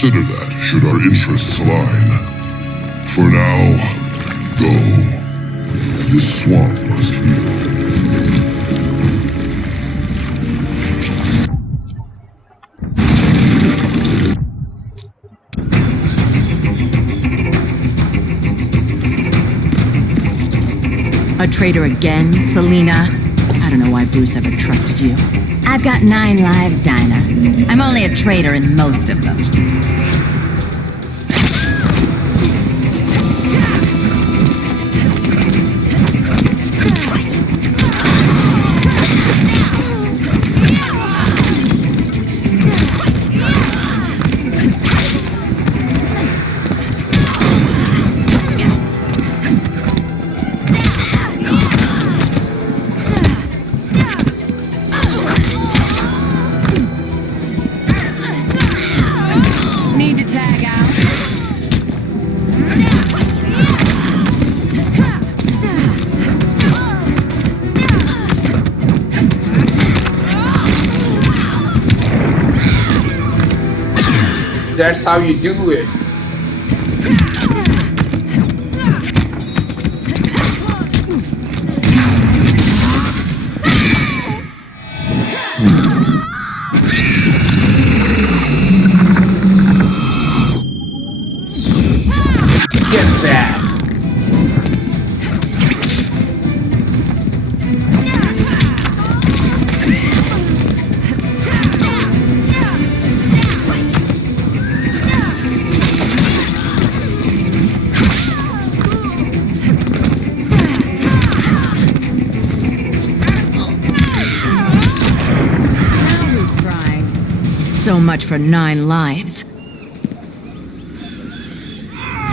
consider that, should our interests align. For now, go. This swamp must heal. A traitor again, Selena? I don't know why Bruce ever trusted you. I've got 9 lives, Dinah. I'm only a traitor in most of them. That's how you do it. Get that. So much for 9 lives.